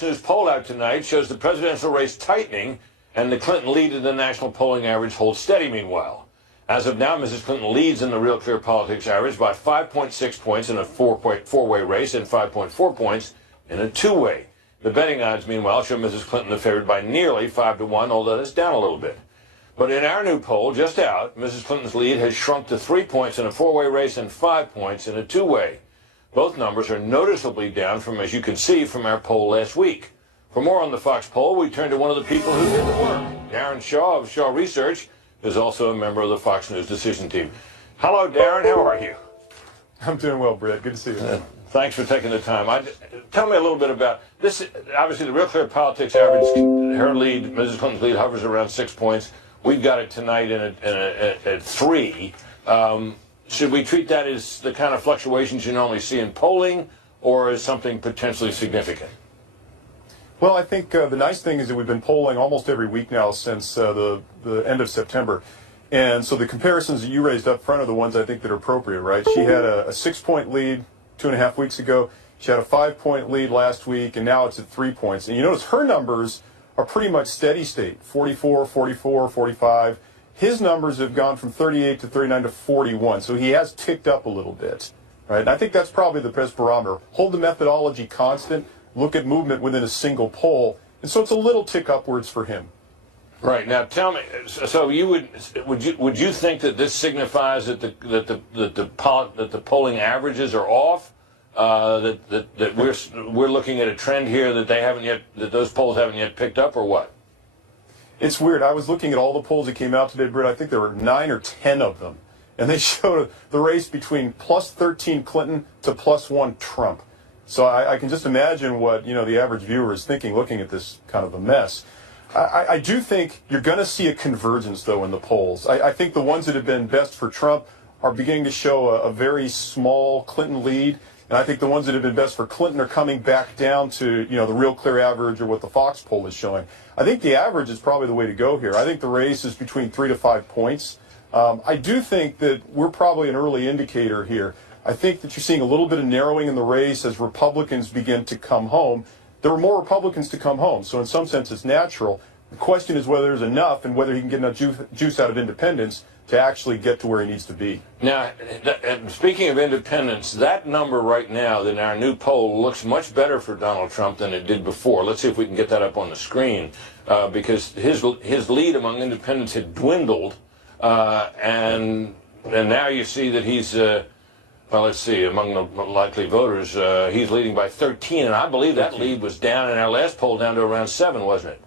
Fox News poll out tonight shows the presidential race tightening, and the Clinton lead in the national polling average holds steady meanwhile. As of now, Mrs. Clinton leads in the Real Clear Politics average by 5.6 points in a four-way race and 5.4 points in a two-way. The betting odds, meanwhile, show Mrs. Clinton the favorite by nearly 5-1, although that's down a little bit. But in our new poll, just out, Mrs. Clinton's lead has shrunk to 3 points in a four-way race and 5 points in a two-way. Both numbers are noticeably down from, as you can see, from our poll last week. For more on the Fox poll, we turn to one of the people who did the work. Darren Shaw of Shaw Research is also a member of the Fox News decision team. Hello, Darren. How are you? I'm doing well, Brit. Good to see you. Thanks for taking the time. Tell me a little bit about this. Obviously, the Real Clear Politics average, her lead, Mrs. Clinton's lead, hovers around 6 points. We've got it tonight at 3. Should we treat that as the kind of fluctuations you normally see in polling, or as something potentially significant? Well, I think the nice thing is that we've been polling almost every week now since the end of September. And so the comparisons that you raised up front are the ones I think that are appropriate, right? She had a 6-point lead 2.5 weeks ago. She had a 5-point lead last week, and now it's at 3 points. And you notice her numbers are pretty much steady state, 44, 44, 45. His numbers have gone from 38 to 39 to 41, so he has ticked up a little bit, right? And I think that's probably the best barometer. Hold the methodology constant, look at movement within a single poll, and so it's a little tick upwards for him. Right. Now tell me, so would you think that this signifies that the polling averages are off? That we're looking at a trend here that those polls haven't yet picked up, or what? It's weird. I was looking at all the polls that came out today, Britt. I think there were 9 or 10 of them, and they showed the race between plus 13 Clinton to plus 1 Trump. So I can just imagine what the average viewer is thinking, looking at this kind of a mess. I do think you're going to see a convergence, though, in the polls. I think the ones that have been best for Trump are beginning to show a very small Clinton lead. And I think the ones that have been best for Clinton are coming back down to, the Real Clear average or what the Fox poll is showing. I think the average is probably the way to go here. I think the race is between 3 to 5 points. I do think that we're probably an early indicator here. I think that you're seeing a little bit of narrowing in the race as Republicans begin to come home. There are more Republicans to come home, so in some sense it's natural. The question is whether there's enough and whether he can get enough juice out of independents to actually get to where he needs to be. Now, speaking of independents, that number right now in our new poll looks much better for Donald Trump than it did before. Let's see if we can get that up on the screen, because his lead among independents had dwindled, and now you see that he's, well, let's see, among the likely voters, he's leading by 13, and I believe that lead was down in our last poll down to around 7, wasn't it?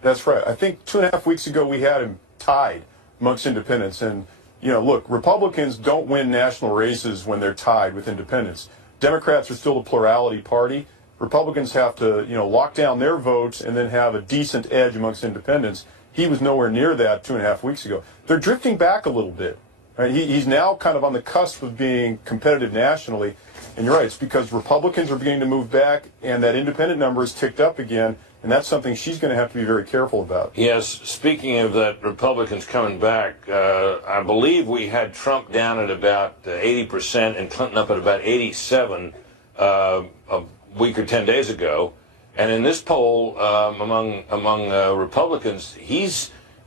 That's right. I think 2.5 weeks ago we had him tied amongst independents. And, look, Republicans don't win national races when they're tied with independents. Democrats are still a plurality party. Republicans have to, lock down their votes and then have a decent edge amongst independents. He was nowhere near that 2.5 weeks ago. They're drifting back a little bit. Right? He's now kind of on the cusp of being competitive nationally. And you're right, it's because Republicans are beginning to move back and that independent number has ticked up again. And that's something she's going to have to be very careful about. Yes, speaking of that, Republicans coming back, I believe we had Trump down at about 80% and Clinton up at about 87 a week or 10 days ago. And in this poll, among Republicans,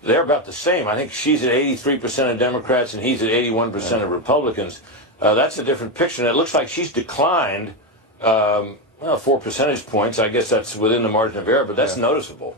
they're about the same. I think she's at 83% of Democrats and he's at 81% of Republicans. That's a different picture. And it looks like she's declined 4 percentage points. I guess that's within the margin of error, but that's noticeable.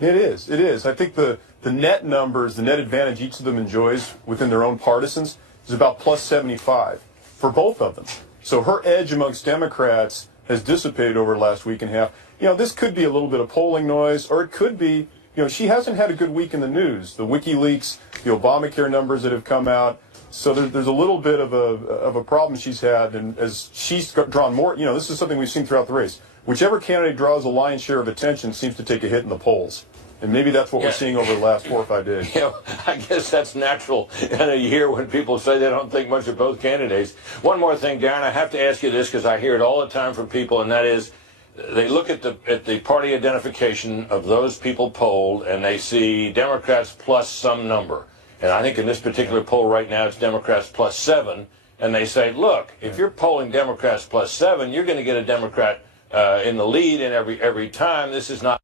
It is. It is. I think the net numbers, the net advantage each of them enjoys within their own partisans is about plus 75 for both of them. So her edge amongst Democrats has dissipated over the last week and a half. This could be a little bit of polling noise, or it could be, she hasn't had a good week in the news. The WikiLeaks, the Obamacare numbers that have come out. So there's a little bit of a problem she's had, and as she's drawn more, this is something we've seen throughout the race. Whichever candidate draws a lion's share of attention seems to take a hit in the polls. And maybe that's what we're seeing over the last 4 or 5 days. I guess that's natural in a year when people say they don't think much of both candidates. One more thing, Darren, I have to ask you this because I hear it all the time from people, and that is they look at the party identification of those people polled, and they see Democrats plus some number. And I think in this particular poll right now, it's Democrats plus 7. And they say, look, if you're polling Democrats plus 7, you're going to get a Democrat in the lead in every time. This is not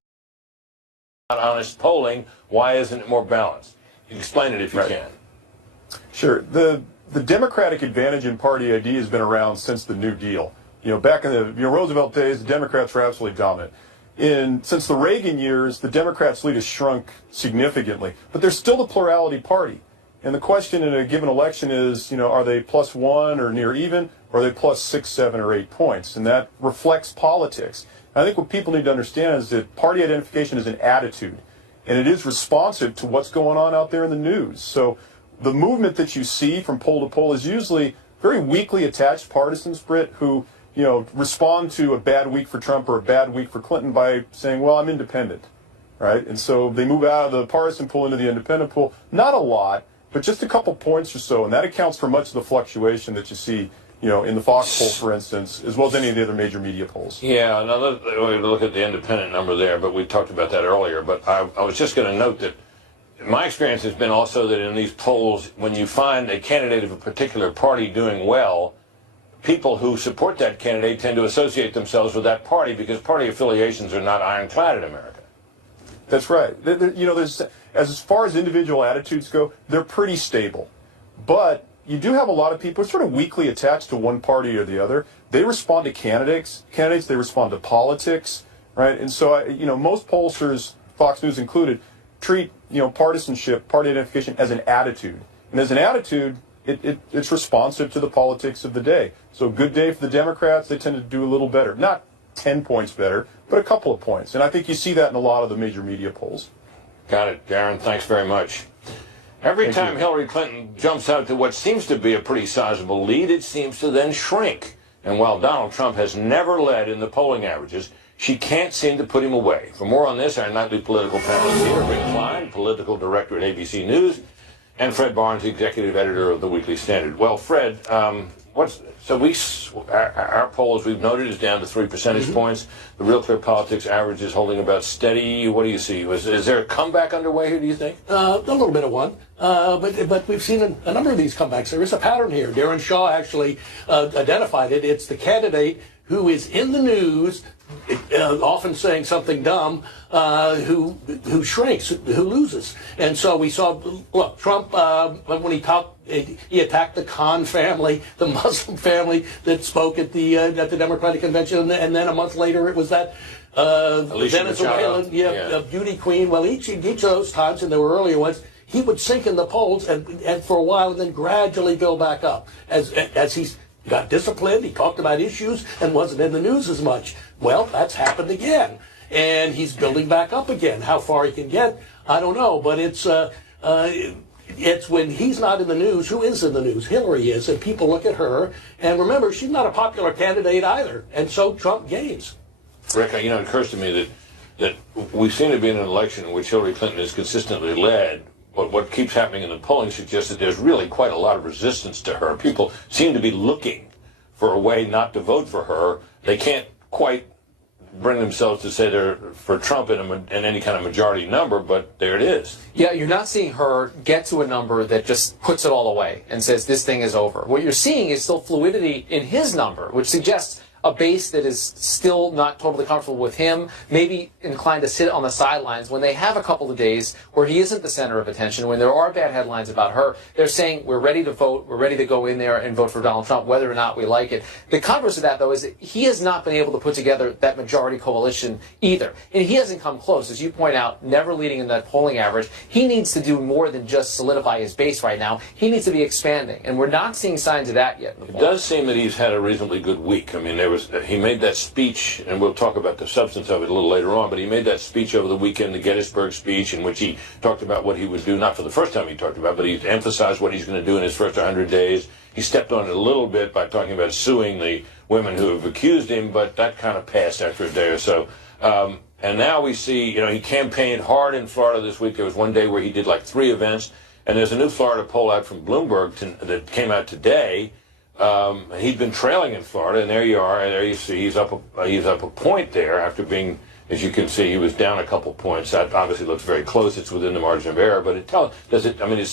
honest polling. Why isn't it more balanced? Explain it if you can. Sure. The Democratic advantage in party ID has been around since the New Deal. Back in the Roosevelt days, the Democrats were absolutely dominant. Since the Reagan years, the Democrats' lead has shrunk significantly, but they're still the plurality party. And the question in a given election is, are they +1 or near even, or are they +6, 7, or 8 points? And that reflects politics. I think what people need to understand is that party identification is an attitude, and it is responsive to what's going on out there in the news. So the movement that you see from poll to poll is usually very weakly attached partisans, Brit, who respond to a bad week for Trump or a bad week for Clinton by saying, well, I'm independent, right? And so they move out of the partisan pool into the independent pool. Not a lot, but just a couple points or so, and that accounts for much of the fluctuation that you see in the Fox poll, for instance, as well as any of the other major media polls. Yeah, now we look at the independent number there, but we talked about that earlier. But I was just going to note that my experience has been also that in these polls, when you find a candidate of a particular party doing well, people who support that candidate tend to associate themselves with that party because party affiliations are not ironclad in America. That's right. There's, as far as individual attitudes go, they're pretty stable. But you do have a lot of people who are sort of weakly attached to one party or the other. They respond to candidates, they respond to politics, right? And so, most pollsters, Fox News included, treat, partisanship, party identification as an attitude. And as an attitude, it's responsive to the politics of the day. So a good day for the Democrats, they tend to do a little better. Not 10 points better, but a couple of points. And I think you see that in a lot of the major media polls. Got it, Darren. Thanks very much. Every time Hillary Clinton jumps out to what seems to be a pretty sizable lead, it seems to then shrink. And while Donald Trump has never led in the polling averages, she can't seem to put him away. For more on this, our nightly political panelists here, Brit Klein, political director at ABC News, and Fred Barnes, executive editor of the Weekly Standard. Well, Fred, our poll, as we've noted, is down to 3 percentage points. The Real Clear Politics average is holding about steady. What do you see? Is there a comeback underway here, do you think? A little bit of one. But we've seen a number of these comebacks. There is a pattern here. Darren Shaw actually identified it. It's the candidate who is in the news, often saying something dumb, who shrinks, who loses. And so we saw, look, Trump, when he talked, he attacked the Khan family, the Muslim family that spoke at the Democratic convention, and then a month later it was that Venezuelan beauty queen. Well, each of those times, and there were earlier ones, he would sink in the polls and for a while, and then gradually build back up as he's got disciplined. He talked about issues and wasn't in the news as much. Well, that's happened again, and he's building back up again. How far he can get, I don't know. But it's when he's not in the news. Who is in the news? Hillary is, and people look at her. And remember, she's not a popular candidate either, and so Trump gains. Rick, it occurs to me that we seem to be in an election in which Hillary Clinton is consistently led. But what keeps happening in the polling suggests that there's really quite a lot of resistance to her. People seem to be looking for a way not to vote for her. They can't quite bring themselves to say they're for Trump in any kind of majority number, but there it is. Yeah, you're not seeing her get to a number that just puts it all away and says this thing is over. What you're seeing is still fluidity in his number, which suggests a base that is still not totally comfortable with him, maybe inclined to sit on the sidelines. When they have a couple of days where he isn't the center of attention, when there are bad headlines about her, they're saying we're ready to vote, we're ready to go in there and vote for Donald Trump, whether or not we like it. The converse of that, though, is that he has not been able to put together that majority coalition either. And he hasn't come close, as you point out, never leading in that polling average. He needs to do more than just solidify his base right now. He needs to be expanding, and we're not seeing signs of that yet. It does seem that he's had a reasonably good week. I mean, he made that speech, and we'll talk about the substance of it a little later on, but he made that speech over the weekend, the Gettysburg speech, in which he talked about what he would do, not for the first time he talked about, but he emphasized what he's going to do in his first 100 days. He stepped on it a little bit by talking about suing the women who have accused him, but that kind of passed after a day or so. And now we see, he campaigned hard in Florida this week. There was one day where he did like 3 events, and there's a new Florida poll out from Bloomberg that came out today. He'd been trailing in Florida, and there you are. And there you see he's up a point there after being, as you can see, he was down a couple points. That obviously looks very close. It's within the margin of error, but it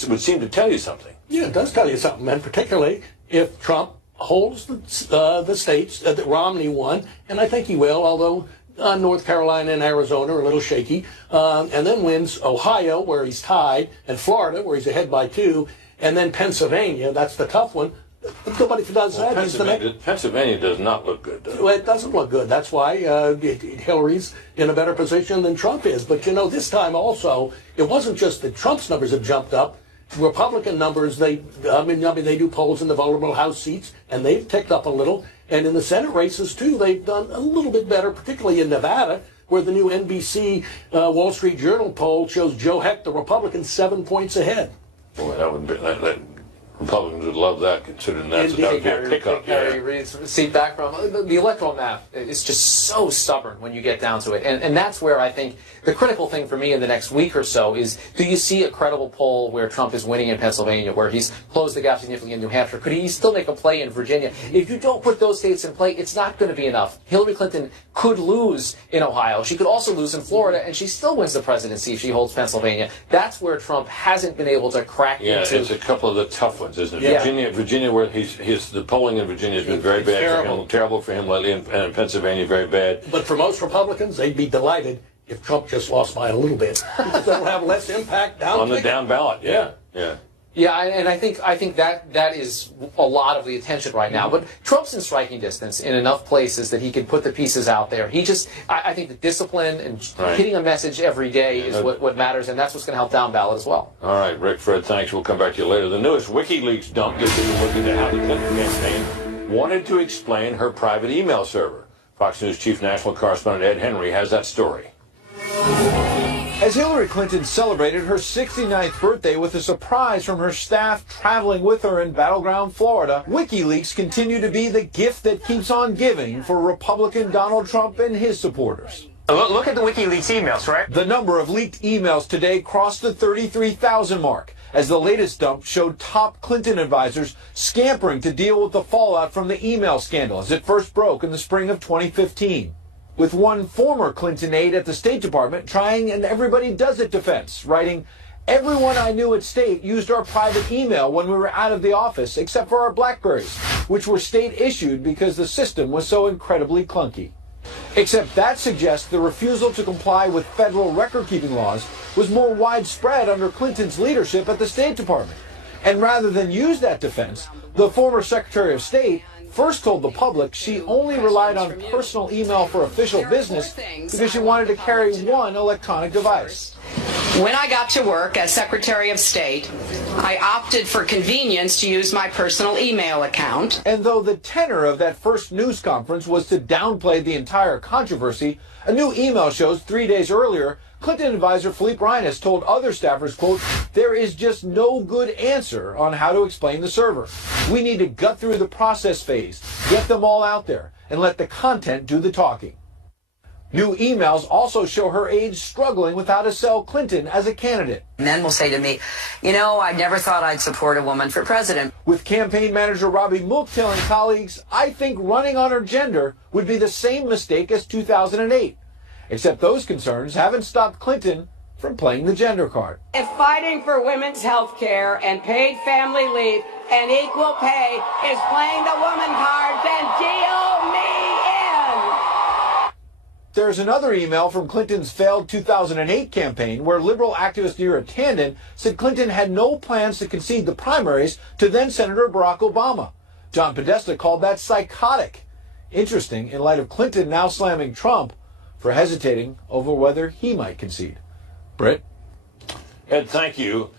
would seem to tell you something. Yeah, it does tell you something, and particularly if Trump holds the states that Romney won, and I think he will, although North Carolina and Arizona are a little shaky, and then wins Ohio, where he's tied, and Florida, where he's ahead by 2, and then Pennsylvania, that's the tough one. But nobody does that. Pennsylvania does not look good, does it? Well, it doesn't look good. That's why Hillary's in a better position than Trump is. But, this time also, it wasn't just that Trump's numbers have jumped up. Republican numbers, they do polls in the vulnerable House seats, and they've ticked up a little. And in the Senate races, too, they've done a little bit better, particularly in Nevada, where the new NBC Wall Street Journal poll shows Joe Heck, the Republican, 7 points ahead. Boy, that would be... Republicans would love that, considering that would be a pickup. Reid's seat back from the electoral map is just so stubborn when you get down to it, and that's where I think the critical thing for me in the next week or so is: do you see a credible poll where Trump is winning in Pennsylvania, where he's closed the gap significantly in New Hampshire? Could he still make a play in Virginia? If you don't put those states in play, it's not going to be enough. Hillary Clinton could lose in Ohio. She could also lose in Florida, and she still wins the presidency if she holds Pennsylvania. That's where Trump hasn't been able to crack into. Yeah, it's a couple of the tough ones, isn't it? Yeah. Virginia, where the polling in Virginia has been very bad for him, terrible for him lately, and Pennsylvania very bad. But for most Republicans, they'd be delighted if Trump just lost by a little bit, because that'll have less impact on the down ballot. Yeah. Yeah, and I think that is a lot of the attention right now. But Trump's in striking distance in enough places that he can put the pieces out there. I think the discipline and hitting a message every day is what matters, and that's what's going to help down ballot as well. All right, Rick, Fred, thanks. We'll come back to you later. The newest WikiLeaks dump gets into looking at how the Clinton campaign wanted to explain her private email server. Fox News chief national correspondent Ed Henry has that story. As Hillary Clinton celebrated her 69th birthday with a surprise from her staff traveling with her in battleground Florida, WikiLeaks continue to be the gift that keeps on giving for Republican Donald Trump and his supporters. Look at the WikiLeaks emails, right? The number of leaked emails today crossed the 33,000 mark, as the latest dump showed top Clinton advisors scampering to deal with the fallout from the email scandal as it first broke in the spring of 2015. With one former Clinton aide at the State Department trying an everybody does it defense, writing, "Everyone I knew at State used our private email when we were out of the office, except for our BlackBerries, which were State issued because the system was so incredibly clunky." Except that suggests the refusal to comply with federal record-keeping laws was more widespread under Clinton's leadership at the State Department. And rather than use that defense, the former Secretary of State first told the public she only relied on personal email for official business because she wanted to carry one electronic device. When I got to work as Secretary of State, I opted for convenience to use my personal email account. And though the tenor of that first news conference was to downplay the entire controversy, a new email shows 3 days earlier, Clinton advisor Philippe Reines told other staffers, quote, "There is just no good answer on how to explain the server. We need to gut through the process phase, get them all out there, and let the content do the talking." New emails also show her aides struggling with how to sell Clinton as a candidate. Men will say to me, I never thought I'd support a woman for president. With campaign manager Robbie Mook telling colleagues, "I think running on her gender would be the same mistake as 2008. Except those concerns haven't stopped Clinton from playing the gender card. If fighting for women's health care and paid family leave and equal pay is playing the woman card, then deal me in. There's another email from Clinton's failed 2008 campaign where liberal activist Neera Tanden said Clinton had no plans to concede the primaries to then-Senator Barack Obama. John Podesta called that psychotic. Interesting in light of Clinton now slamming Trump for hesitating over whether he might concede. Brit? Ed, thank you.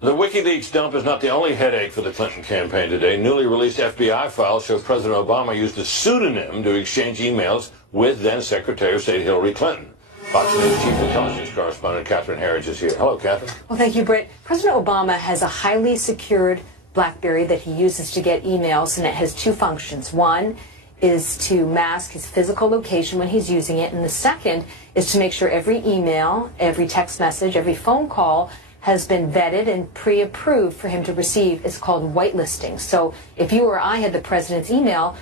The WikiLeaks dump is not the only headache for the Clinton campaign today. Newly released FBI files show President Obama used a pseudonym to exchange emails with then-Secretary of State Hillary Clinton. Fox News Chief Intelligence Correspondent Catherine Herridge is here. Hello, Catherine. Well, thank you, Brit. President Obama has a highly secured BlackBerry that he uses to get emails, and it has two functions. One is to mask his physical location when he's using it, and the second is to make sure every email, every text message, every phone call has been vetted and pre-approved for him to receive. It's called whitelisting. So if you or I had the president's email,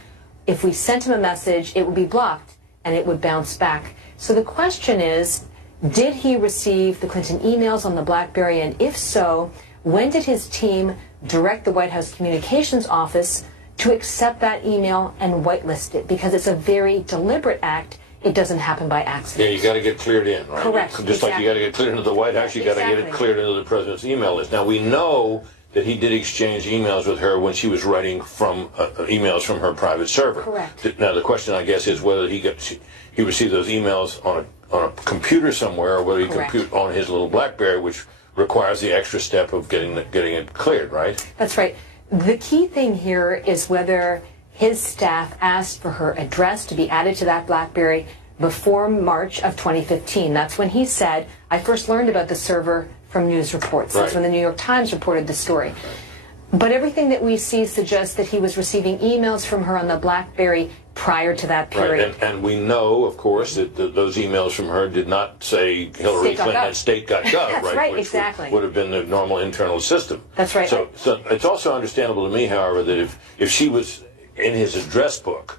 if we sent him a message, it would be blocked and it would bounce back. So the question is, did he receive the Clinton emails on the BlackBerry? And if so, when did his team direct the White House Communications Office to accept that email and whitelist it, because it's a very deliberate act. It doesn't happen by accident. Yeah, you got to get cleared in, right? Correct. Just like you got to get cleared into the White House, you got to get it cleared into the president's email list. Now, we know that he did exchange emails with her when she was writing from emails from her private server. Correct. Now, the question, I guess, is whether he received those emails on a computer somewhere, or whether he compute on his little BlackBerry, which requires the extra step of getting it cleared, right? That's right. The key thing here is whether his staff asked for her address to be added to that BlackBerry before March of 2015. That's when he said, I first learned about the server from news reports. That's when the New York Times reported the story. But everything that we see suggests that he was receiving emails from her on the BlackBerry prior to that period. Right. And we know, of course, that those emails from her did not say Hillary Clinton at state.gov, That's right, which exactly. would have been the normal internal system. That's right. So it's also understandable to me, however, that if she was in his address book,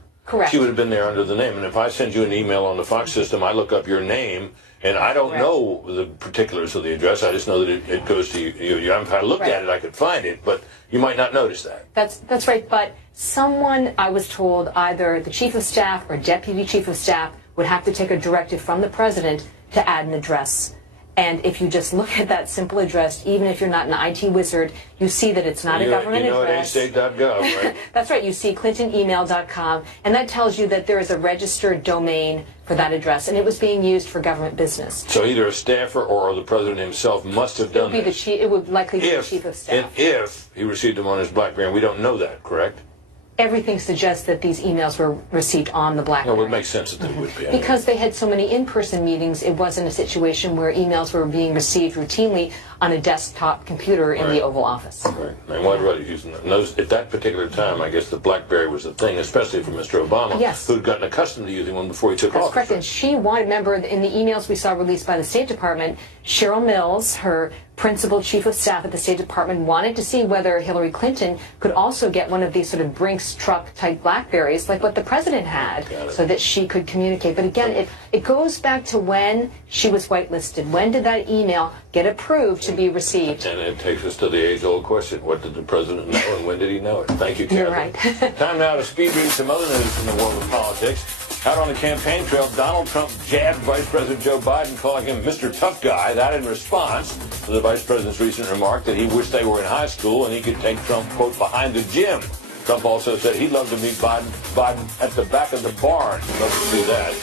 she would have been there under the name. And if I send you an email on the Fox system, I look up your name, and I don't know the particulars of the address. I just know that it goes to you. If I looked at it, I could find it, but you might not notice that. That's right. But someone, I was told, either the chief of staff or deputy chief of staff would have to take a directive from the president to add an address. And if you just look at that simple address, even if you're not an IT wizard, you see that it's not a government address. It ain't state.gov, right? That's right. You see clintonemail.com, and that tells you that there is a registered domain for that address, and it was being used for government business. So either a staffer or the president himself must have done this. It would likely be the chief of staff. And if he received them on his BlackBerry, and we don't know that, correct? Everything suggests that these emails were received on the BlackBerry. It would make sense that they would be. Anyway. Because they had so many in-person meetings, it wasn't a situation where emails were being received routinely on a desktop computer in the Oval Office. Right. And why everybody using those at that particular time, I guess the BlackBerry was the thing, especially for Mr. Obama, who'd gotten accustomed to using one before he took office. That's correct. And she wanted, remember, in the emails we saw released by the State Department, Cheryl Mills, her principal chief of staff at the State Department, wanted to see whether Hillary Clinton could also get one of these sort of Brinks truck-type BlackBerries, like what the president had, so that she could communicate. But again, it goes back to when she was whitelisted. When did that email get approved to be received? And it takes us to the age-old question, what did the president know and when did he know it? Thank you, Catherine. You're right. Time now to speed read some other news from the world of politics. Out on the campaign trail, Donald Trump jabbed Vice President Joe Biden, calling him Mr. Tough Guy. That in response to the Vice President's recent remark that he wished they were in high school and he could take Trump, quote, behind the gym. Trump also said he'd love to meet Biden at the back of the barn. Love to see that.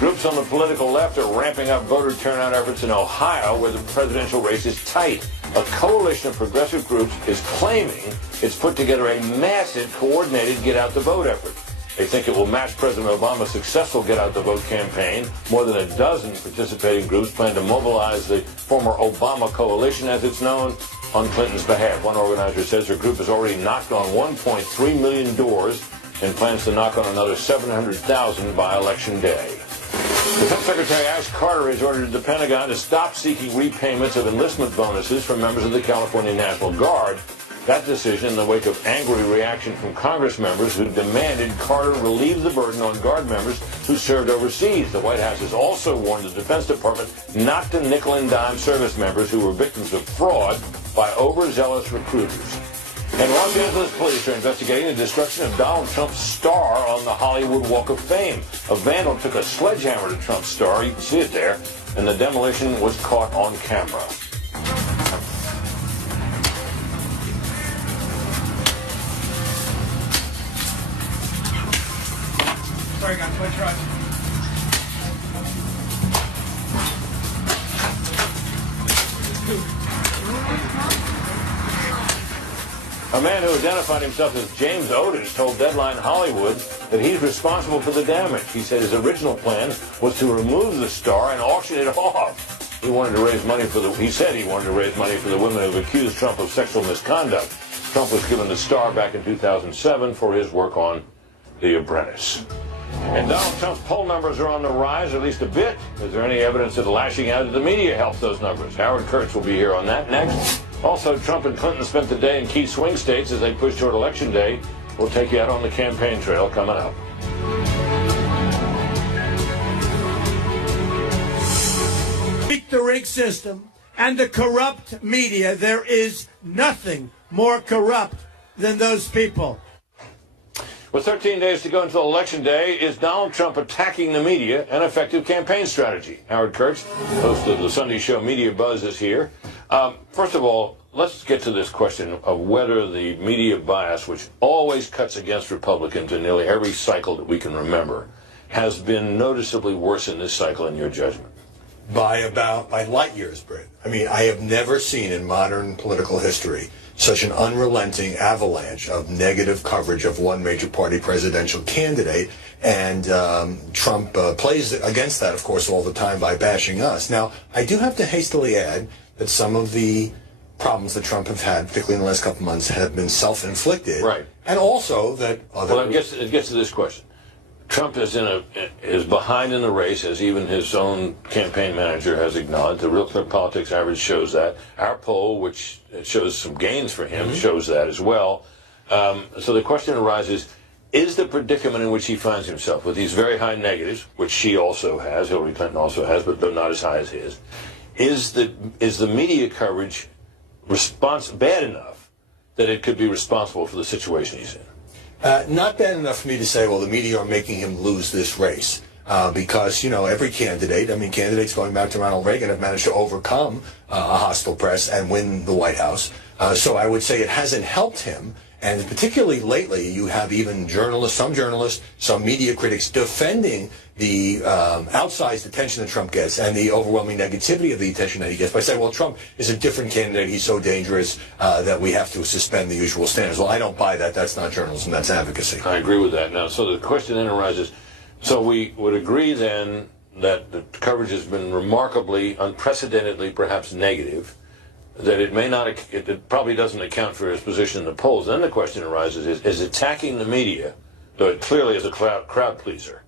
Groups on the political left are ramping up voter turnout efforts in Ohio, where the presidential race is tight. A coalition of progressive groups is claiming it's put together a massive, coordinated get-out-the-vote effort. They think it will match President Obama's successful get-out-the-vote campaign. More than a dozen participating groups plan to mobilize the former Obama coalition, as it's known, on Clinton's behalf. One organizer says her group has already knocked on 1.3 million doors and plans to knock on another 700,000 by Election Day. Defense Secretary Ash Carter has ordered the Pentagon to stop seeking repayments of enlistment bonuses from members of the California National Guard. That decision in the wake of angry reaction from Congress members who demanded Carter relieve the burden on Guard members who served overseas. The White House has also warned the Defense Department not to nickel and dime service members who were victims of fraud by overzealous recruiters. And Los Angeles police are investigating the destruction of Donald Trump's star on the Hollywood Walk of Fame. A vandal took a sledgehammer to Trump's star, you can see it there, and the demolition was caught on camera. Sorry, guys, my truck. A man who identified himself as James Otis told Deadline Hollywood that he's responsible for the damage. He said his original plan was to remove the star and auction it off. He wanted to raise money he said he wanted to raise money for the women who've accused Trump of sexual misconduct. Trump was given the star back in 2007 for his work on The Apprentice. And Donald Trump's poll numbers are on the rise, at least a bit. Is there any evidence that lashing out at the media helps those numbers? Howard Kurtz will be here on that next. Also, Trump and Clinton spent the day in key swing states as they push toward Election Day. We'll take you out on the campaign trail coming up. The rig system and the corrupt media. There is nothing more corrupt than those people. With 13 days to go until Election Day, is Donald Trump attacking the media an effective campaign strategy? Howard Kurtz, host of the Sunday show Media Buzz, is here. First of all, let's get to this question of whether the media bias, which always cuts against Republicans in nearly every cycle that we can remember, has been noticeably worse in this cycle, in your judgment. By light years, Brit. I mean, I have never seen in modern political history such an unrelenting avalanche of negative coverage of one major party presidential candidate. And Trump plays against that, of course, all the time by bashing us. Now, I do have to hastily add that some of the problems that Trump have had, particularly in the last couple of months, have been self-inflicted. Right. And also that other... Well, it gets to this question. Trump is behind in the race, as even his own campaign manager has acknowledged. The Real Clear Politics average shows that. Our poll, which shows some gains for him, shows that as well. So the question arises, is the predicament in which he finds himself, with these very high negatives, which she also has, Hillary Clinton also has, but not as high as his, is the media coverage bad enough that it could be responsible for the situation he's in? Not bad enough for me to say, well, the media are making him lose this race. Because, every candidate, candidates going back to Ronald Reagan have managed to overcome a hostile press and win the White House. So I would say it hasn't helped him. And particularly lately, you have even some media critics defending the outsized attention that Trump gets and the overwhelming negativity of the attention that he gets by saying, well, Trump is a different candidate. He's so dangerous that we have to suspend the usual standards. Well, I don't buy that. That's not journalism. That's advocacy. I agree with that. Now, so the question then arises, so we would agree then that the coverage has been remarkably, unprecedentedly, perhaps negative, that it probably doesn't account for his position in the polls. Then the question arises, is attacking the media, though it clearly is a crowd pleaser,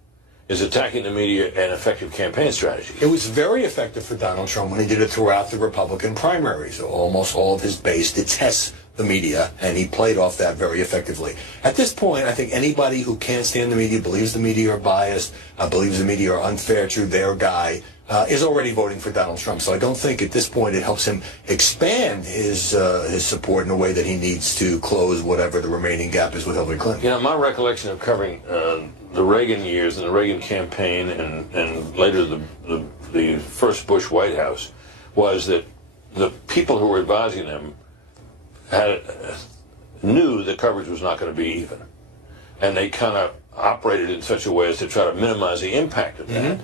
is attacking the media an effective campaign strategy? It was very effective for Donald Trump when he did it throughout the Republican primaries. Almost all of his base detests the media, and he played off that very effectively. At this point, I think anybody who can't stand the media, believes the media are biased, believes the media are unfair to their guy, is already voting for Donald Trump. So I don't think at this point it helps him expand his support in a way that he needs to close whatever the remaining gap is with Hillary Clinton. My recollection of covering the Reagan years and the Reagan campaign and later the first Bush White House was that the people who were advising them knew the coverage was not going to be even. And they kind of operated in such a way as to try to minimize the impact of that.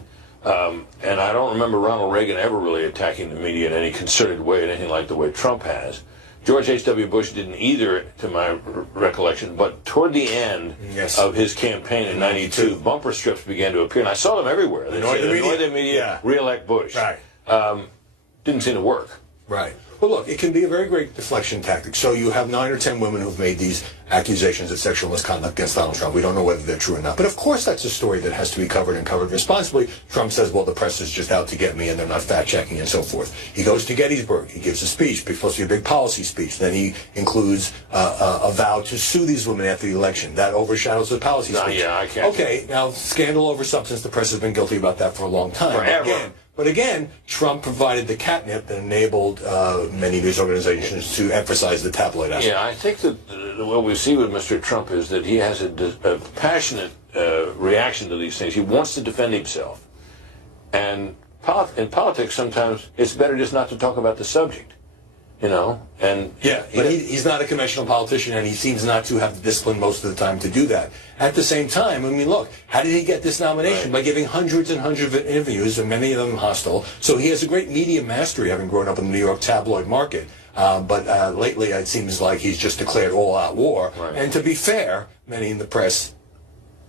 And I don't remember Ronald Reagan ever really attacking the media in any concerted way, anything like the way Trump has. George H.W. Bush didn't either, to my recollection, but toward the end of his campaign in '92, bumper strips began to appear, and I saw them everywhere. They said, annoy the media, re-elect Bush. Right. Didn't seem to work. Right. Well, look, it can be a very great deflection tactic. So you have 9 or 10 women who've made these accusations of sexual misconduct against Donald Trump. We don't know whether they're true or not. But of course that's a story that has to be covered and covered responsibly. Trump says, well, the press is just out to get me and they're not fact-checking and so forth. He goes to Gettysburg. He gives a speech, supposed to be a big policy speech. Then he includes a vow to sue these women after the election. That overshadows the policy speech. Yeah, I can't. Okay, now, scandal over substance. The press has been guilty about that for a long time. Forever. But again, Trump provided the catnip that enabled many news organizations to emphasize the tabloid aspect. Yeah, I think that what we see with Mr. Trump is that he has a passionate reaction to these things. He wants to defend himself. And in politics, sometimes it's better just not to talk about the subject. And but he's not a conventional politician, and he seems not to have the discipline most of the time to do that. At the same time, look, how did he get this nomination? By giving hundreds and hundreds of interviews, and many of them hostile. So he has a great media mastery, having grown up in the New York tabloid market. But lately, it seems like he's just declared all-out war. Right. And to be fair, many in the press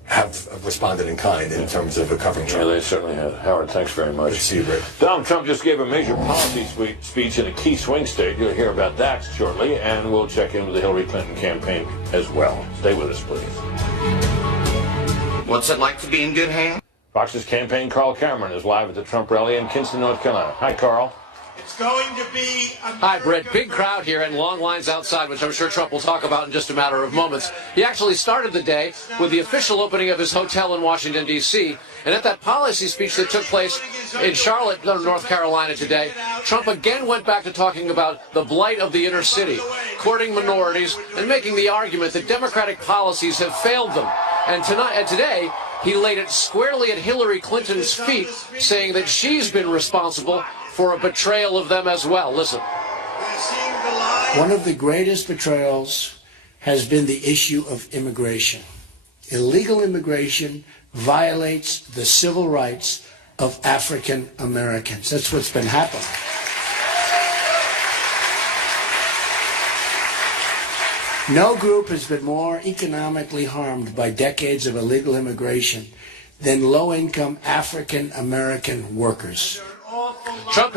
have responded in kind in terms of covering Trump. Yeah, they certainly have. Howard, thanks very much. Good to see you, Brit. Donald Trump just gave a major policy speech in a key swing state. You'll hear about that shortly, and we'll check in with the Hillary Clinton campaign as well. Stay with us, please. What's it like to be in good hands? Fox's campaign Carl Cameron is live at the Trump rally in Kinston, North Carolina. Hi, Carl. It's going to be Hi, Brit. Big crowd here and long lines outside, which I'm sure Trump will talk about in just a matter of moments. He actually started the day with the official opening of his hotel in Washington, D.C., and at that policy speech that took place in Charlotte, North Carolina today, Trump again went back to talking about the blight of the inner city, courting minorities, and making the argument that Democratic policies have failed them. And today, he laid it squarely at Hillary Clinton's feet, saying that she's been responsible for a betrayal of them as well. Listen. One of the greatest betrayals has been the issue of immigration. Illegal immigration violates the civil rights of African Americans. That's what's been happening. No group has been more economically harmed by decades of illegal immigration than low-income African American workers. Trump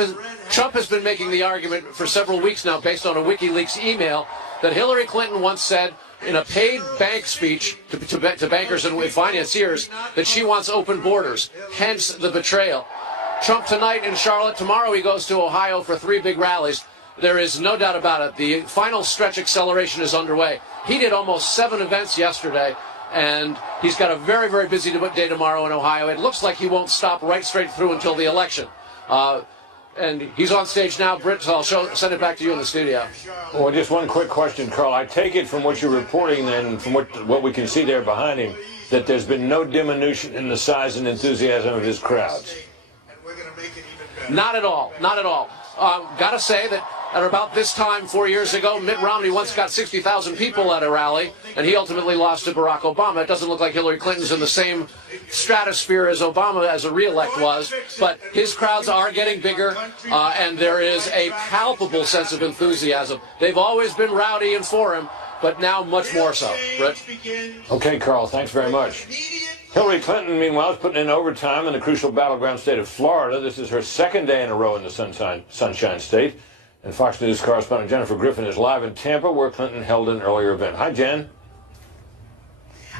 has been making the argument for several weeks now, based on a WikiLeaks email, that Hillary Clinton once said in a paid bank speech to bankers and financiers that she wants open borders, hence the betrayal. Trump tonight in Charlotte. Tomorrow he goes to Ohio for 3 big rallies. There is no doubt about it. The final stretch acceleration is underway. He did almost 7 events yesterday, and he's got a very, very busy day tomorrow in Ohio. It looks like he won't stop right straight through until the election. And he's on stage now, Brit, so I'll send it back to you in the studio. Well, just one quick question, Carl. I take it from what you're reporting then, from what we can see there behind him, that there's been no diminution in the size and enthusiasm of his crowds. Not at all. Not at all. Got to say that at about this time 4 years ago, Mitt Romney once got 60,000 people at a rally, and he ultimately lost to Barack Obama. It doesn't look like Hillary Clinton's in the same stratosphere as Obama as a re-elect was, but his crowds are getting bigger, and there is a palpable sense of enthusiasm. They've always been rowdy and for him, but now much more so. Brit? Okay, Carl, thanks very much. Hillary Clinton, meanwhile, is putting in overtime in the crucial battleground state of Florida. This is her 2nd day in a row in the Sunshine State. And Fox News correspondent Jennifer Griffin is live in Tampa, where Clinton held an earlier event. Hi, Jen.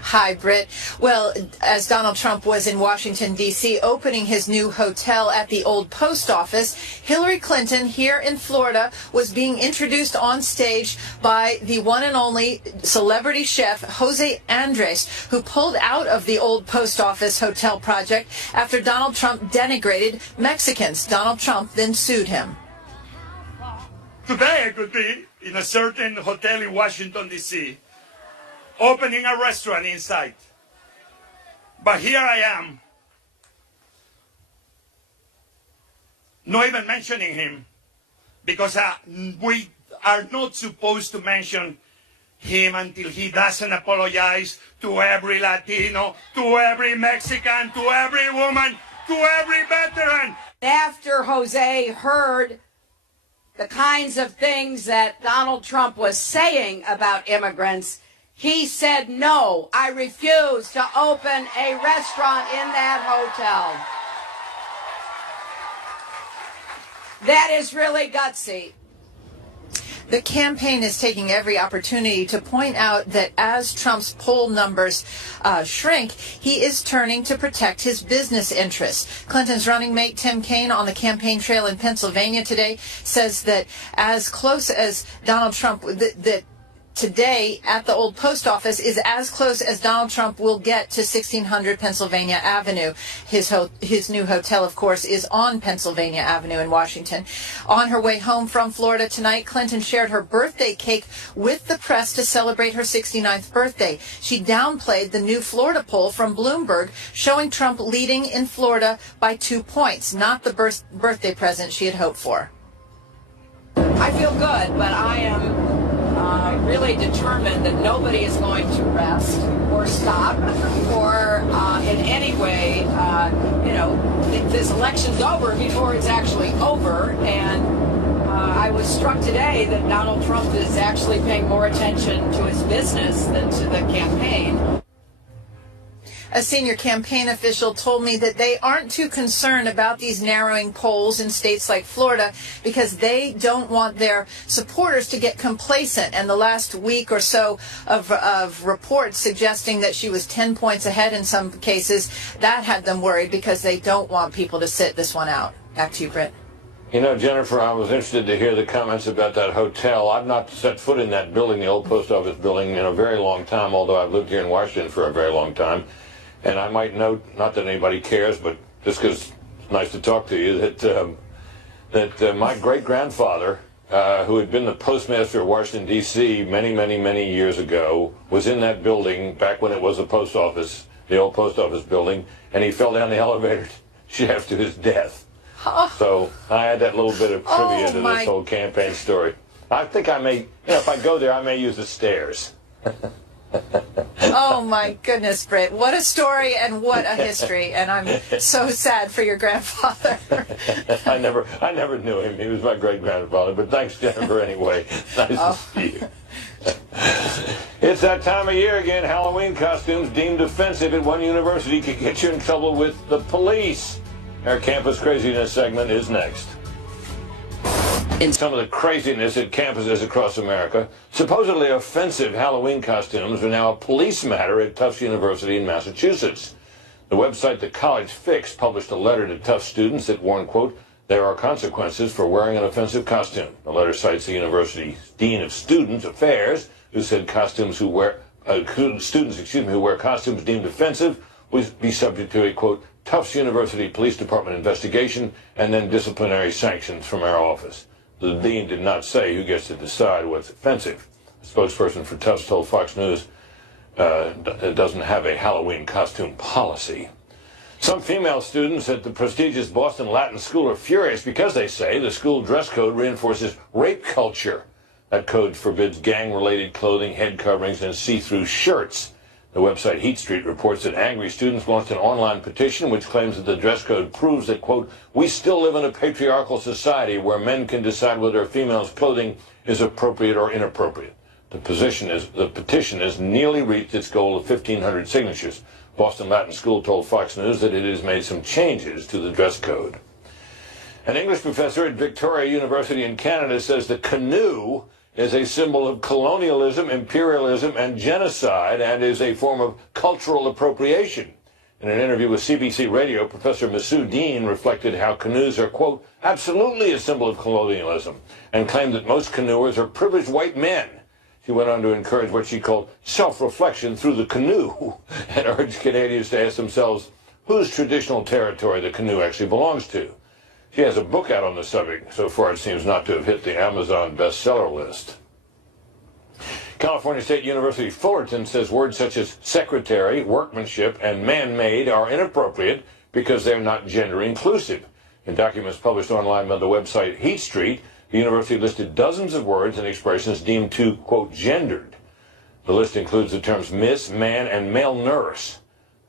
Hi, Brit. Well, as Donald Trump was in Washington, D.C., opening his new hotel at the old post office, Hillary Clinton here in Florida was being introduced on stage by the one and only celebrity chef, Jose Andres, who pulled out of the old post office hotel project after Donald Trump denigrated Mexicans. Donald Trump then sued him. Today I could be in a certain hotel in Washington, D.C., opening a restaurant inside. But here I am, not even mentioning him, because we are not supposed to mention him until he doesn't apologize to every Latino, to every Mexican, to every woman, to every veteran. After Jose heard the kinds of things that Donald Trump was saying about immigrants, he said, no, I refuse to open a restaurant in that hotel. That is really gutsy. The campaign is taking every opportunity to point out that as Trump's poll numbers shrink, he is turning to protect his business interests. Clinton's running mate Tim Kaine on the campaign trail in Pennsylvania today says that as close as Donald Trump, that today at the old post office is as close as Donald Trump will get to 1600 Pennsylvania Avenue. His new hotel, of course, is on Pennsylvania Avenue in Washington. On her way home from Florida tonight, Clinton shared her birthday cake with the press to celebrate her 69th birthday. She downplayed the new Florida poll from Bloomberg, showing Trump leading in Florida by 2 points, not the birthday present she had hoped for. I feel good, but I am really determined that nobody is going to rest or stop or in any way, this election's over before it's actually over. And I was struck today that Donald Trump is actually paying more attention to his business than to the campaign. A senior campaign official told me that they aren't too concerned about these narrowing polls in states like Florida because they don't want their supporters to get complacent. And the last week or so of reports suggesting that she was 10 points ahead in some cases, that had them worried because they don't want people to sit this one out. Back to you, Brit. You know, Jennifer, I was interested to hear the comments about that hotel. I've not set foot in that building, the old post office building, in a very long time, although I've lived here in Washington for a very long time. And I might note, not that anybody cares, but just because it's nice to talk to you, that my great-grandfather who had been the postmaster of Washington, D.C. many years ago, was in that building back when it was a post office, the old post office building, and he fell down the elevator shaft to his death. So I had that little bit of trivia to this whole campaign story. I think I may, if I go there, I may use the stairs. Oh my goodness, Brit. What a story and what a history. And I'm so sad for your grandfather. I never knew him. He was my great-grandfather. But thanks, Jennifer, anyway. Nice to see you. It's that time of year again. Halloween costumes deemed offensive at one university could get you in trouble with the police. Our Campus Craziness segment is next. In some of the craziness at campuses across America, supposedly offensive Halloween costumes are now a police matter at Tufts University in Massachusetts. The website The College Fix published a letter to Tufts students that warned, quote, there are consequences for wearing an offensive costume. The letter cites the university's Dean of Student Affairs, who said students who wear costumes deemed offensive would be subject to a, quote, Tufts University Police Department investigation and then disciplinary sanctions from our office. The dean did not say who gets to decide what's offensive. A spokesperson for Tufts told Fox News it doesn't have a Halloween costume policy. Some female students at the prestigious Boston Latin School are furious because they say the school dress code reinforces rape culture. That code forbids gang-related clothing, head coverings, and see-through shirts. The website Heat Street reports that angry students launched an online petition which claims that the dress code proves that, quote, we still live in a patriarchal society where men can decide whether a female's clothing is appropriate or inappropriate. The petition has nearly reached its goal of 1,500 signatures. Boston Latin School told Fox News that it has made some changes to the dress code. An English professor at Victoria University in Canada says the canoe is a symbol of colonialism, imperialism, and genocide, and is a form of cultural appropriation. In an interview with CBC Radio, Professor Masood Dean reflected how canoes are, quote, absolutely a symbol of colonialism, and claimed that most canoers are privileged white men. She went on to encourage what she called self-reflection through the canoe, and urged Canadians to ask themselves whose traditional territory the canoe actually belongs to. She has a book out on the subject. So far, it seems not to have hit the Amazon bestseller list. California State University Fullerton says words such as secretary, workmanship, and man-made are inappropriate because they're not gender inclusive. In documents published online by the website Heat Street, the university listed dozens of words and expressions deemed too, quote, gendered. The list includes the terms miss, man, and male nurse.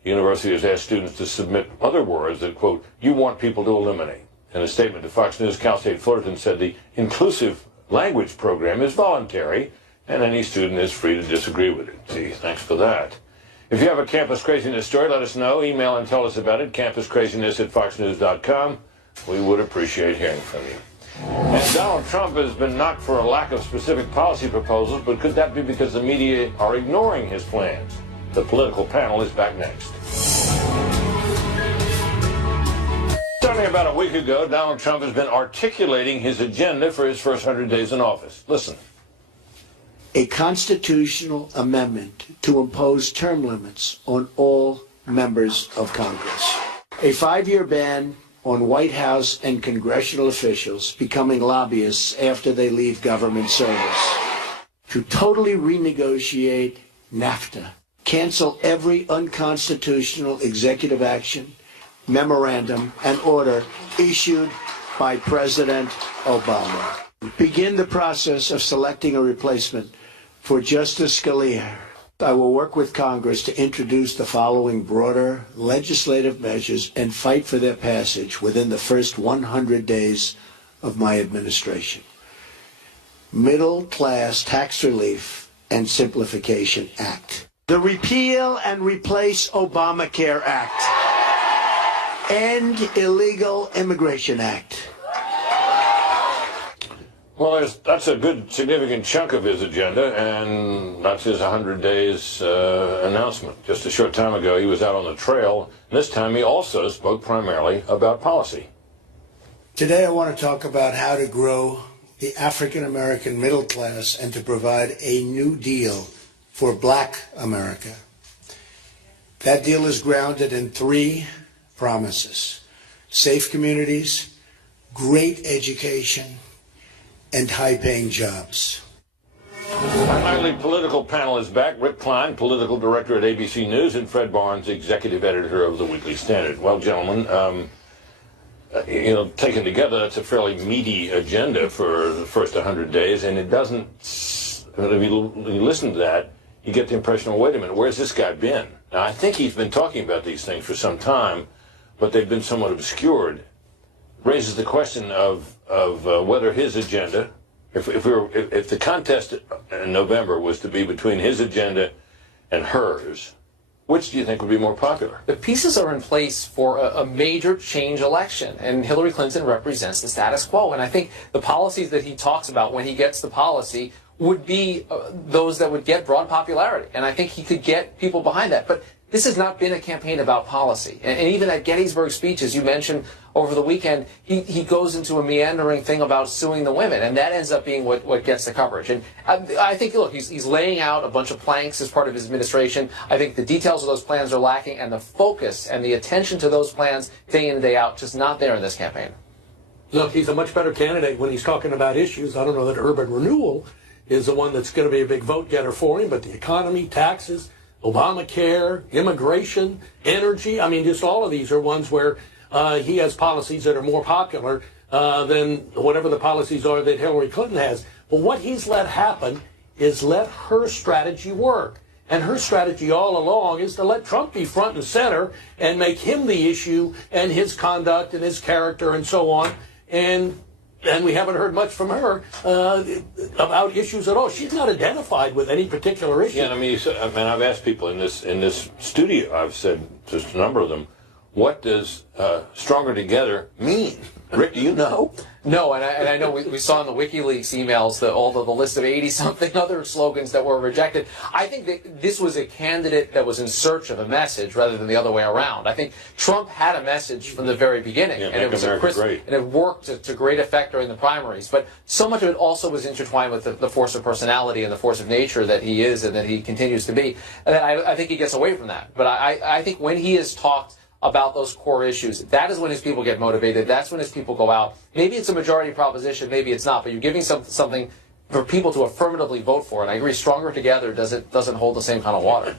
The university has asked students to submit other words that, quote, you want people to eliminate. In a statement to Fox News, Cal State Fullerton said the inclusive language program is voluntary and any student is free to disagree with it. Gee, thanks for that. If you have a Campus Craziness story, let us know. Email and tell us about it, campuscraziness@foxnews.com. We would appreciate hearing from you. And Donald Trump has been knocked for a lack of specific policy proposals, but could that be because the media are ignoring his plans? The political panel is back next. Starting about a week ago, Donald Trump has been articulating his agenda for his first 100 days in office. Listen. A constitutional amendment to impose term limits on all members of Congress. A 5-year ban on White House and congressional officials becoming lobbyists after they leave government service. To totally renegotiate NAFTA. Cancel every unconstitutional executive action, memorandum, and order issued by President Obama. Begin the process of selecting a replacement for Justice Scalia. I will work with Congress to introduce the following broader legislative measures and fight for their passage within the first 100 days of my administration. Middle Class Tax Relief and Simplification Act. The Repeal and Replace Obamacare Act. End Illegal Immigration Act. Well, that's a good, significant chunk of his agenda, and that's his 100 days announcement. Just a short time ago, he was out on the trail. This time, he also spoke primarily about policy. Today, I want to talk about how to grow the African-American middle class and to provide a new deal for Black America. That deal is grounded in 3 promises: safe communities, great education, and high-paying jobs. Our nightly political panel is back. Rick Klein, political director at ABC News, and Fred Barnes, executive editor of the Weekly Standard. Well, gentlemen, taken together, that's a fairly meaty agenda for the first 100 days, and it doesn't, if you listen to that, you get the impression, well, wait a minute, where's this guy been? Now, I think he's been talking about these things for some time, but they've been somewhat obscured. Raises the question of whether his agenda, if the contest in November was to be between his agenda and hers, which do you think would be more popular? The pieces are in place for a major change election, and Hillary Clinton represents the status quo. And I think the policies that he talks about when he gets the policy would be those that would get broad popularity. And I think he could get people behind that. But this has not been a campaign about policy. And even at Gettysburg speech, as you mentioned over the weekend, he goes into a meandering thing about suing the women, and that ends up being what gets the coverage. And I think, look, he's laying out a bunch of planks as part of his administration. I think the details of those plans are lacking, and the focus and the attention to those plans day in and day out, just not there in this campaign. Look, he's a much better candidate when he's talking about issues. I don't know that urban renewal is the one that's going to be a big vote getter for him, but the economy, taxes, Obamacare, immigration, energy, I mean, just all of these are ones where he has policies that are more popular than whatever the policies are that Hillary Clinton has. But what he's let happen is let her strategy work. And her strategy all along is to let Trump be front and center and make him the issue and his conduct and his character and so on. And we haven't heard much from her about issues at all. She's not identified with any particular issue. Yeah, I mean, I've asked people in this studio, I've said just a number of them, what does stronger together mean? Rick, do you know? No, and I know we saw in the WikiLeaks emails the list of 80-something other slogans that were rejected. I think that this was a candidate that was in search of a message rather than the other way around. I think Trump had a message from the very beginning, and it was and it worked to great effect during the primaries. But so much of it also was intertwined with the force of personality and the force of nature that he is and that he continues to be. And I think he gets away from that. But I think when he has talked about those core issues, that is when his people get motivated. That's when his people go out. Maybe it's a majority proposition, maybe it's not, but you're giving something for people to affirmatively vote for. And I agree, stronger together doesn't hold the same kind of water.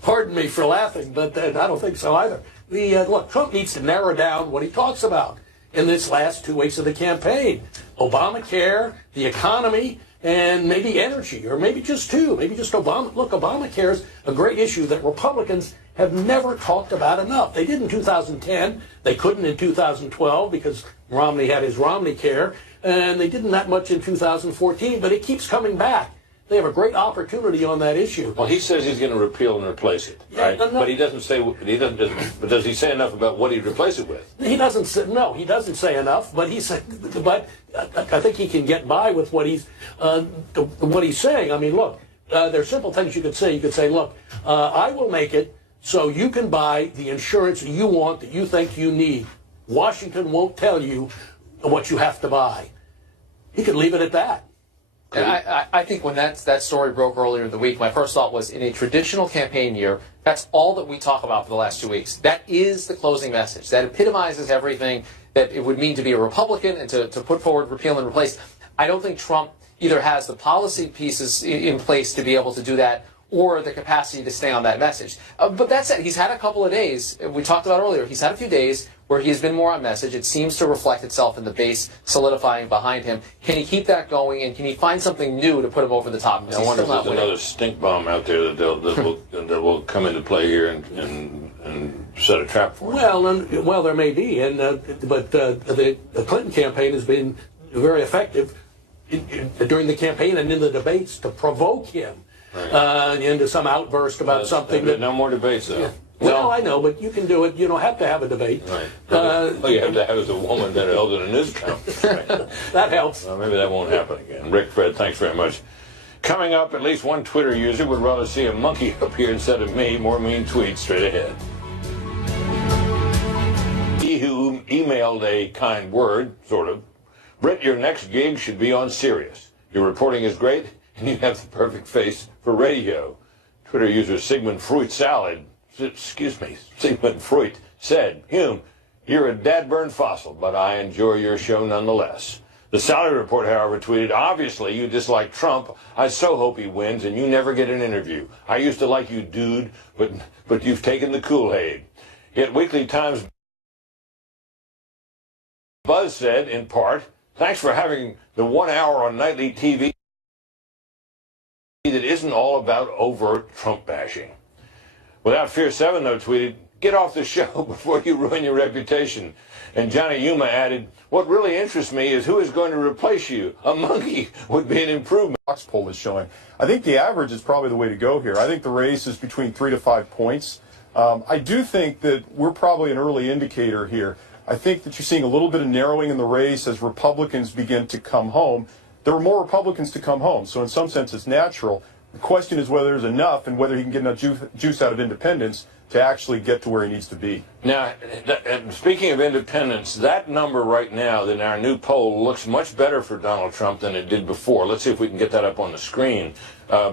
Pardon me for laughing, but I don't think so either. Look, Trump needs to narrow down what he talks about in this last 2 weeks of the campaign. Obamacare, the economy, and maybe energy, or maybe just two, maybe just Obama. Look, Obamacare is a great issue that Republicans have never talked about enough. They did in 2010. They couldn't in 2012 because Romney had his Romney care, and they didn't that much in 2014, but it keeps coming back. They have a great opportunity on that issue. Well, he says he's going to repeal and replace it, right? No. But he doesn't say. But does he say enough about what he'd replace it with? He doesn't say, no, he doesn't say enough. But I think he can get by with what he's saying. I mean, look, there are simple things you could say. You could say, look, I will make it so you can buy the insurance you want that you think you need. Washington won't tell you what you have to buy. He could leave it at that. And I think when that story broke earlier in the week, my first thought was, in a traditional campaign year, that's all that we talk about for the last 2 weeks. That is the closing message. That epitomizes everything that it would mean to be a Republican and to put forward repeal and replace. I don't think Trump either has the policy pieces in place to be able to do that or the capacity to stay on that message. But that said, he's had a couple of days, we talked about earlier, he's had a few days where he has been more on message. It seems to reflect itself in the base solidifying behind him. Can he keep that going, and can he find something new to put him over the top? I wonder if there's another stink bomb out there that will come into play here and set a trap for him. Well, there may be, but the Clinton campaign has been very effective during the campaign and in the debates to provoke him into some outburst about something. No more debates, though. Yeah. Well, I know, but you can do it. You don't have to have a debate. Right. You have to have as a woman that held in a news conference. Right? That helps. Well, maybe that won't happen again. Rick, Fred, thanks very much. Coming up, at least one Twitter user would rather see a monkey up here instead of me. More mean tweets straight ahead. He who emailed a kind word, sort of. Brit, your next gig should be on Sirius. Your reporting is great, and you have the perfect face for radio. Twitter user Sigmund Freud said, Hume, you're a dad-burned fossil, but I enjoy your show nonetheless. The salary report, however, tweeted, "Obviously, you dislike Trump. I so hope he wins and you never get an interview. I used to like you, dude, but you've taken the Kool-Aid." Yet Weekly Times Buzz said, in part, "Thanks for having the 1 hour on nightly TV that isn't all about overt Trump bashing." Without Fear 7, though, tweeted, "Get off the show before you ruin your reputation." And Johnny Hume added, "What really interests me is who is going to replace you. A monkey would be an improvement." Fox poll is showing. I think the average is probably the way to go here. I think the race is between 3 to 5 points. I do think that we're probably an early indicator here. I think that you're seeing a little bit of narrowing in the race as Republicans begin to come home. There are more Republicans to come home, so in some sense it's natural. The question is whether there's enough and whether he can get enough juice out of independents to actually get to where he needs to be. Now, speaking of independents, that number right now in our new poll looks much better for Donald Trump than it did before. Let's see if we can get that up on the screen,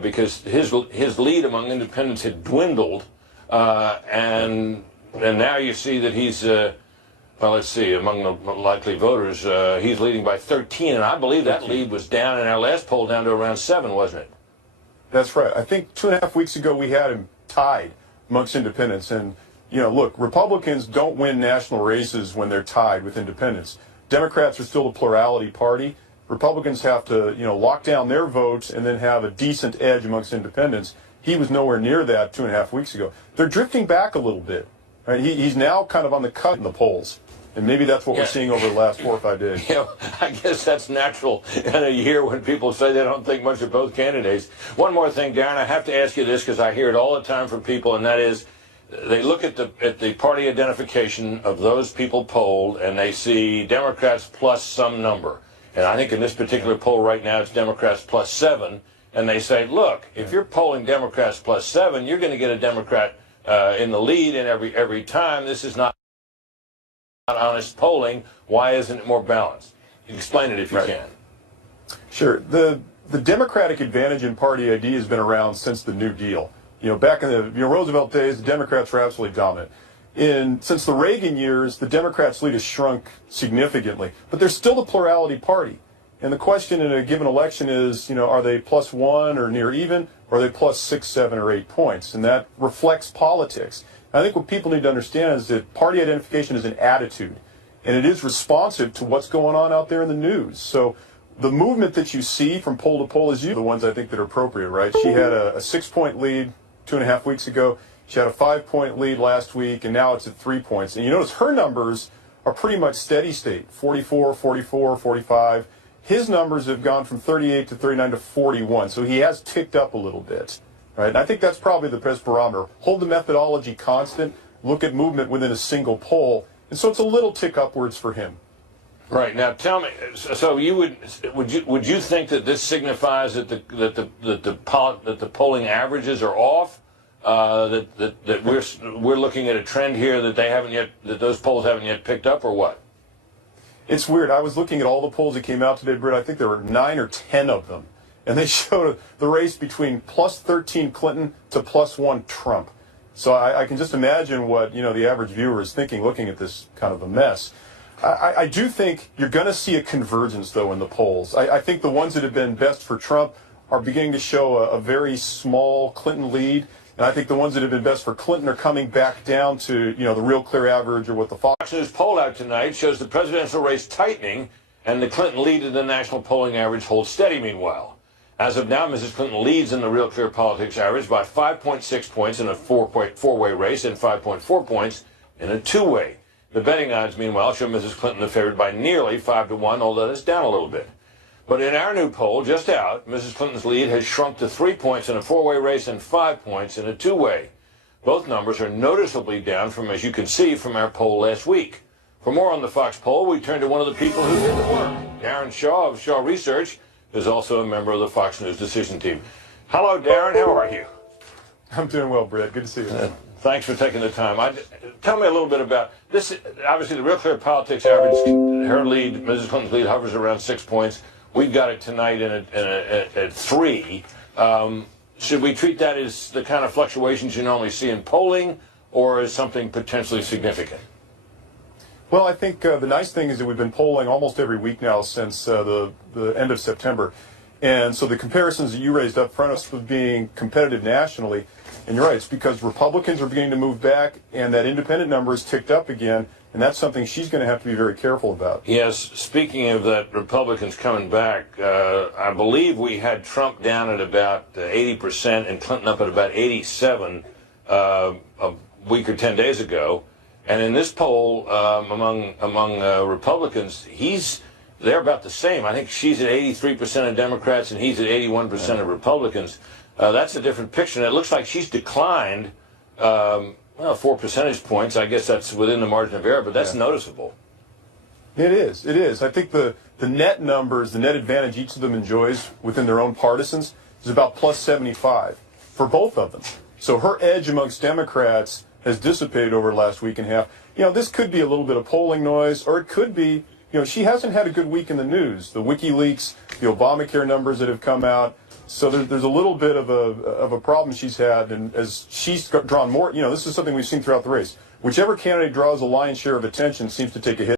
because his lead among independents had dwindled, and now you see that he's, well, let's see, among the likely voters, he's leading by 13, and I believe that lead was down in our last poll down to around 7, wasn't it? That's right. I think 2.5 weeks ago we had him tied amongst independents. And, you know, look, Republicans don't win national races when they're tied with independents. Democrats are still a plurality party. Republicans have to, you know, lock down their votes and then have a decent edge amongst independents. He was nowhere near that 2.5 weeks ago. They're drifting back a little bit. Right? He's now kind of on the cut in the polls. And maybe that's what we're seeing over the last 4 or 5 days. You know, I guess that's natural in a year when people say they don't think much of both candidates. One more thing, Darren, I have to ask you this because I hear it all the time from people, and that is they look at the party identification of those people polled, and they see Democrats plus some number. And I think in this particular poll right now, it's Democrats plus 7. And they say, look, if you're polling Democrats plus 7, you're going to get a Democrat in the lead in every time. This is not honest polling. Why isn't it more balanced? Explain it if you can. Sure. The Democratic advantage in party ID has been around since the New Deal. You know, back in the Roosevelt days, the Democrats were absolutely dominant. Since the Reagan years, the Democrats' lead has shrunk significantly, but they're still the plurality party. And the question in a given election is, you know, are they plus 1 or near even, or are they plus 6, 7, or 8 points? And that reflects politics. I think what people need to understand is that party identification is an attitude, and it is responsive to what's going on out there in the news. So the movement that you see from poll to poll is the ones I think that are appropriate, right? She had a 6-point lead 2.5 weeks ago. She had a 5-point lead last week, and now it's at 3 points. And you notice her numbers are pretty much steady state, 44, 44, 45. His numbers have gone from 38 to 39 to 41, so he has ticked up a little bit. Right? And I think that's probably the best barometer. Hold the methodology constant, look at movement within a single poll, and so it's a little tick upwards for him. Right. Now tell me, so you would you think that this signifies that the polling averages are off? That we're looking at a trend here that those polls haven't yet picked up, or what? It's weird. I was looking at all the polls that came out today, Brit. I think there were 9 or 10 of them. And they showed the race between plus 13 Clinton to plus 1 Trump. So I can just imagine what, you know, the average viewer is thinking looking at this kind of a mess. I do think you're going to see a convergence, though, in the polls. I think the ones that have been best for Trump are beginning to show a very small Clinton lead. And I think the ones that have been best for Clinton are coming back down to, you know, the real clear average or what the Fox News poll out tonight shows the presidential race tightening and the Clinton lead in the national polling average holds steady meanwhile. As of now, Mrs. Clinton leads in the Real Clear Politics average by 5.6 points in a four-way race and 5.4 points in a two-way. The betting odds, meanwhile, show Mrs. Clinton the favorite by nearly 5-1, although that's down a little bit. But in our new poll, just out, Mrs. Clinton's lead has shrunk to 3 points in a four-way race and 5 points in a two-way. Both numbers are noticeably down from, as you can see, from our poll last week. For more on the Fox poll, we turn to one of the people who did the work. Darren Shaw of Shaw Research is also a member of the Fox News decision team. Hello, Darren. How are you? I'm doing well, Brit. Good to see you. Thanks for taking the time. Tell me a little bit about this. Obviously, the Real Clear Politics average, her lead, Mrs. Clinton's lead, hovers around 6 points. We've got it tonight at 3. Should we treat that as the kind of fluctuations you normally see in polling, or as something potentially significant? Well, I think the nice thing is that we've been polling almost every week now since the end of September. And so the comparisons that you raised up front of being competitive nationally, and you're right, it's because Republicans are beginning to move back and that independent number is ticked up again, and that's something she's going to have to be very careful about. Yes, speaking of that, Republicans coming back, I believe we had Trump down at about 80% and Clinton up at about 87 a week or 10 days ago. And in this poll, among Republicans, they're about the same. I think she's at 83% of Democrats and he's at 81% of Republicans. That's a different picture. And it looks like she's declined 4 percentage points. I guess that's within the margin of error, but that's noticeable. It is. It is. I think the net numbers, the net advantage each of them enjoys within their own partisans is about plus 75 for both of them. So her edge amongst Democrats has dissipated over the last week and a half. You know, this could be a little bit of polling noise, or it could be, you know, she hasn't had a good week in the news. The WikiLeaks, the Obamacare numbers that have come out. So there's a little bit of a problem she's had, and as she's drawn more, you know, this is something we've seen throughout the race. Whichever candidate draws a lion's share of attention seems to take a hit.